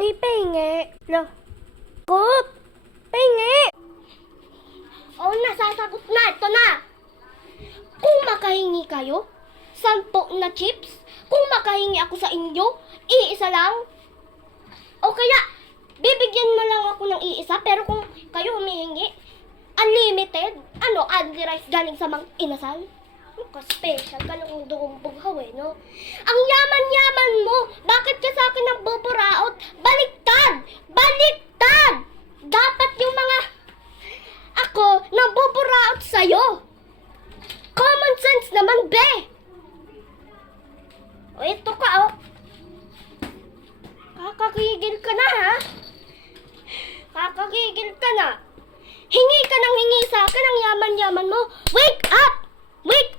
Uy, pahingi. Lo. Kop! Pahingi! Oo na, sasagot na. Ito na. Kung makahingi kayo, 10 na chips. Kung makahingi ako sa inyo, iisa lang. O kaya, bibigyan mo lang ako ng iisa, pero kung kayo humihingi, unlimited. Ano, only rice galing sa mang inasal? Ka-special ka ng doong bughaw no? Ang yaman-yaman mo! Bakit ka sa akin ng buburaot? Baliktad! Baliktad! Dapat yung mga ako nang buburaot sa'yo. Common sense naman, be! O, ito ka, oh. Kakagigil ka na, ha? Kakagigil ka na. Hingi ka ng hingi sa akin, ang yaman-yaman mo. Wake up! Wake